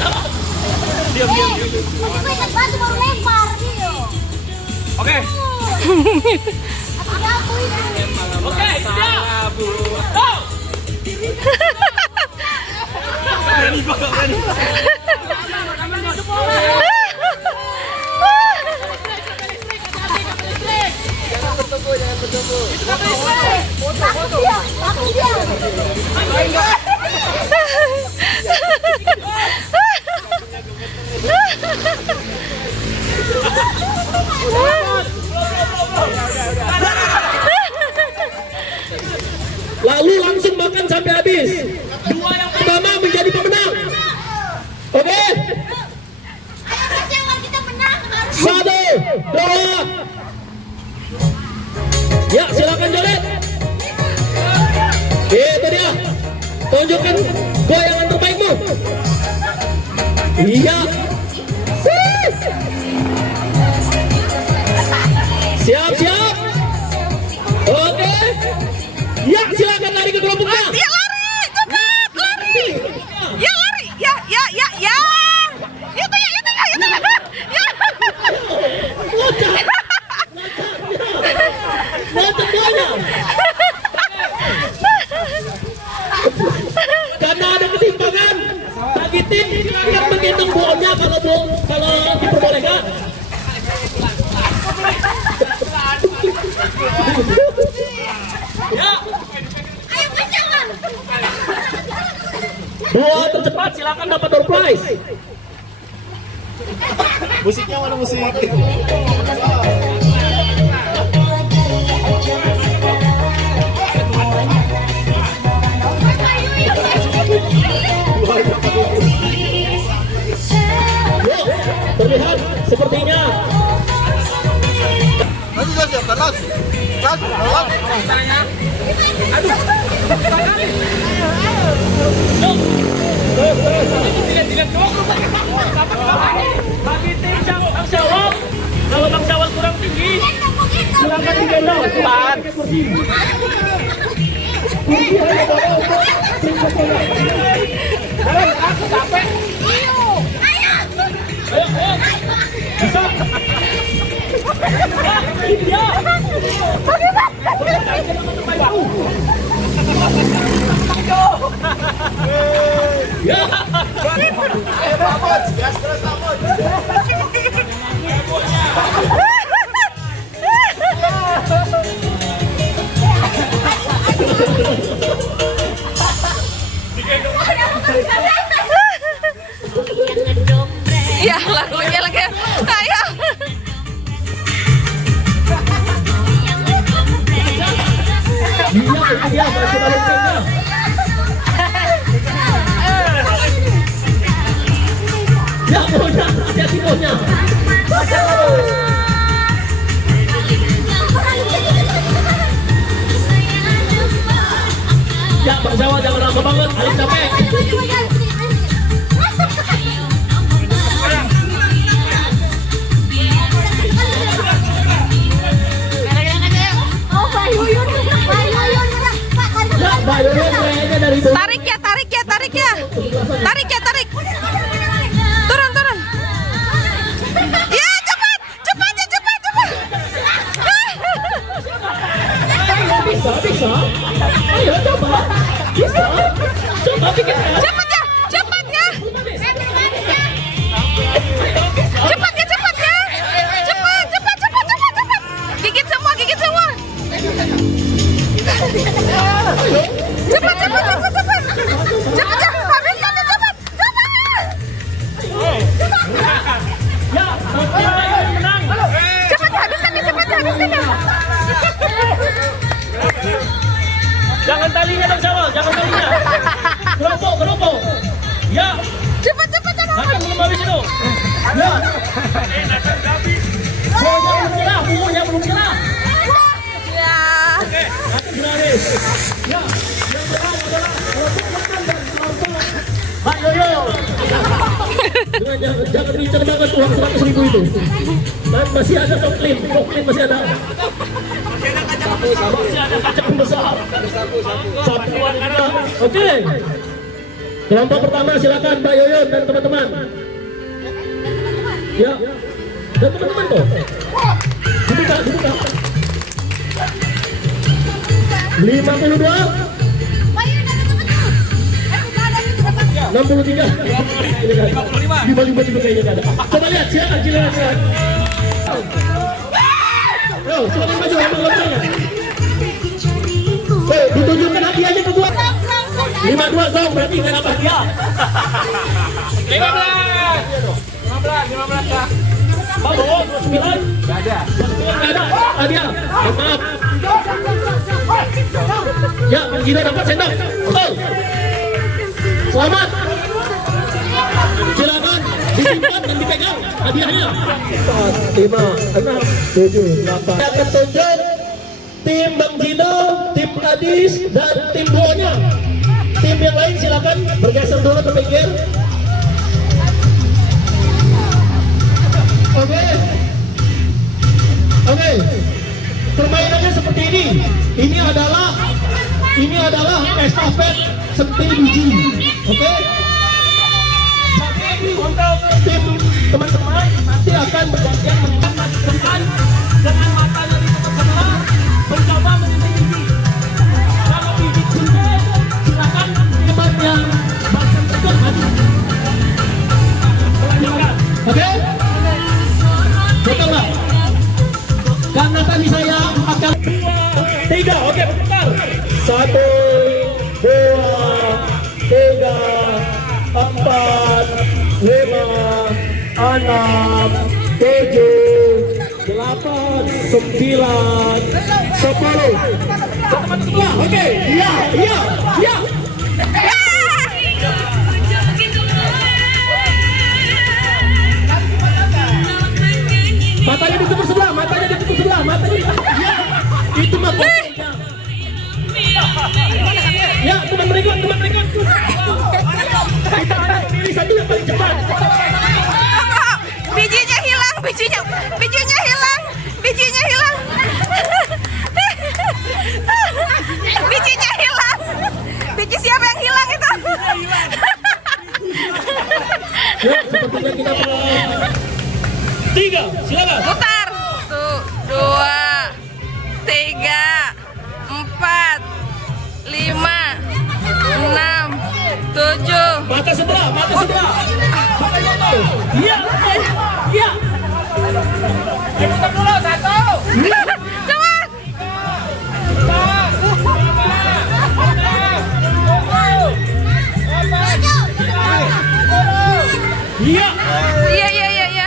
Diam. Kita ingat batu baru lempar dia. Oke. Ada aku ini. Oke, siap. Go. Berani banget, berani. Jangan bertemu. Aku dia. Lalu langsung makan sampai habis. Dua yang pertama menjadi pemenang. Oke. Kita menang. 1, 2. Ya, silakan Jolet. Itu dia. Tunjukkan goyangan terbaikmu. Iya. Siap. Oke. Ya, silakan lari ke kelompoknya. Ya lari, cepat lari. Ya lari, ya. Itu ya. Mantap bola. Karena ada ketimpangan, bagi tim silakan menghitung bolanya kalau diperbolehkan. Ya. Ayo kencang. Dua tercepat silakan dapat door prize. Musiknya mana musik? Yuk, terlihat sepertinya. Aduh, siap, terus. Bagi tim Bang Syawal, kalau Bang Syawal kurang tinggi, silakan digendong. Cepat. Aku capek. Ayo. Bisa. Iya. Ya. Ayo, Pak Bos. Gas terus, Pak Bos. Ya lagunya lagi. Ayo. Iya, masih baliknya. Ya, bonya, hati-hati bonya. Ya, Bang Jawa jangan lama banget, Alif capek. Ya, Mbak Yuyun kayaknya dari bawah. Tarik ya. Turun. Ya, cepat. Bisa. Ayo coba. Bisa. Coba bikin. Cepat ya. Cepat ya. Gigit semua. Cepat. Cepat ya. Habiskan ya, cepat. Ya, menang. Cepat habiskan ya. Jangan talinya Bang Syawal, jangan talinya. Kelompok. Ya. Cepat. Akan belum habis itu. Ya. Bukunya belum nyerah. Ya. Oke, akan habis. Ya. Yang menang adalah kelompok makan dan kelompok Mbak Yoyo. Jangan bicara banget uang 100.000 itu. Masih ada soklin masih ada. Masih ada kaca pembesar. Oke. Kelompok pertama silakan Mbak Yoyo dan teman-teman. 55 juga kayaknya nggak ada. Coba lihat siapa silakan. Yo, silakan maju ambil lotnya. Ditunjukkan hadiahnya ke gua. 52 dong, berarti nggak dapat dia. 15 kak. Pak bawa 29. Nggak ada. Nggak ada. Hadiah. Maaf. Ya, kita dapat sendok. Betul. Selamat. Silakan disimpan dan dipegang hadiahnya. 5, 6, 7, 8. Yang ketujuh tim Bang Gino, tim Adis dan tim Bonya. Tim yang lain silakan bergeser dulu ke pinggir. Oke. Permainannya seperti ini. Ini adalah estafet seperti biji. Oke. Jadi untuk tim teman-teman nanti akan bergantian menembak depan dengan matanya di tempat sebelah mencoba menembak biji. Kalau biji sudah silakan tempat yang bagian berikut maju. Oke? Betul nggak? Karena tadi saya akan 3, oke bentar. 1, 2, 3, 4, 5, 6, 7, 8, 9, 10. Teman sebelah, oke. Iya. Matanya ditutup sebelah, Ya, itu mah. Ya, teman berikut. Kita ada pilih satu yang paling cepat. Bijinya hilang. Biji siapa yang hilang itu? Ya, sepertinya kita 3, silakan. Putar. 1, 2, 3, 4, 5, 6, 7. Mata sebelah. Iya. Tutup dulu 1. Cepat. Iya. Iya.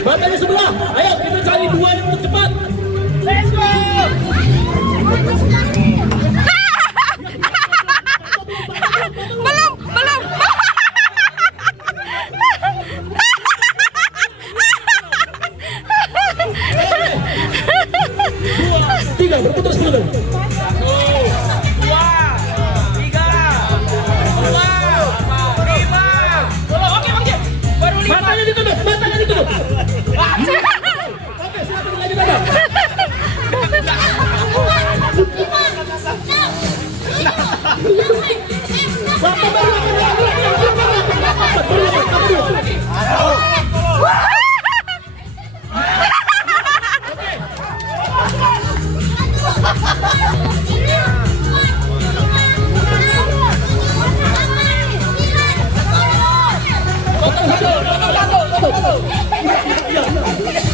Matanya sebelah. Ayo kita cari 2 yang tercepat. Let's go. Belum. 3, berputar 10. 1, 2, 3, 4, 5. Oke. Baru 5. Matanya ditutup. Oke, silakan lanjut.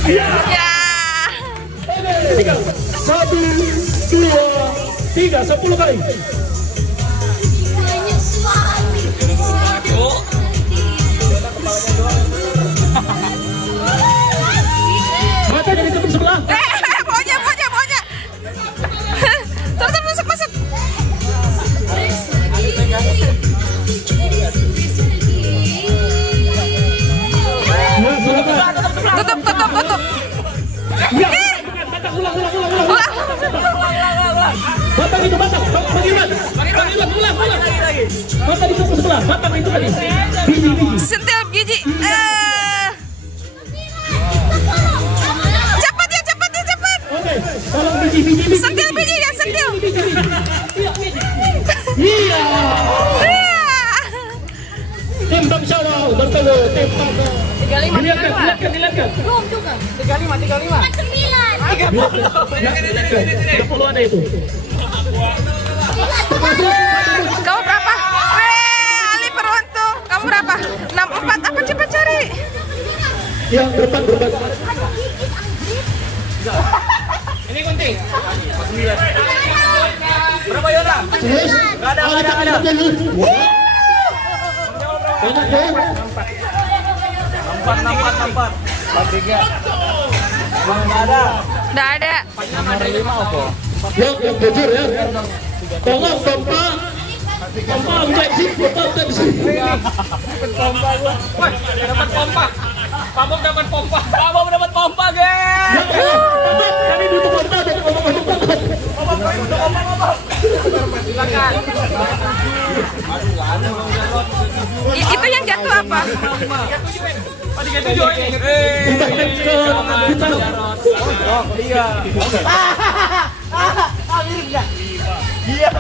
Ya. 1, 2, 3, 10 kali. Matanya ditutup sebelah. Pokoknya. Terus masuk. Tutup. Ya, ulang. Batang itu. Bang Iwan, ulang. Batang itu sebelah. Batang itu tadi. Biji. Sentil biji. Cepat. Oke, tolong biji. Sentil biji. Iya. Tim Bang Syawal bertemu tim Bang. 35. Dilihatkan. Belum juga. 35. 49. 30 ada itu. Kamu berapa? Weh, Ali beruntung. Kamu berapa? 64. Apa cepat cari? Yang berdepan. Ini kunti. Berapa Yona? Nggak ada. Banyak ya. 4. 3. Nggak ada. Nggak ada. Nomor 5 apa? Yang jujur ya. Tolong pompa udah sih, pompa udah di sini. Pompa gua. Woi, dapat pompa. Pabok dapat pompa. Pabok dapat pompa, geng. Kami butuh pompa dan pompa. Silakan. Itu yang jatuh apa? 37 ini. Iya.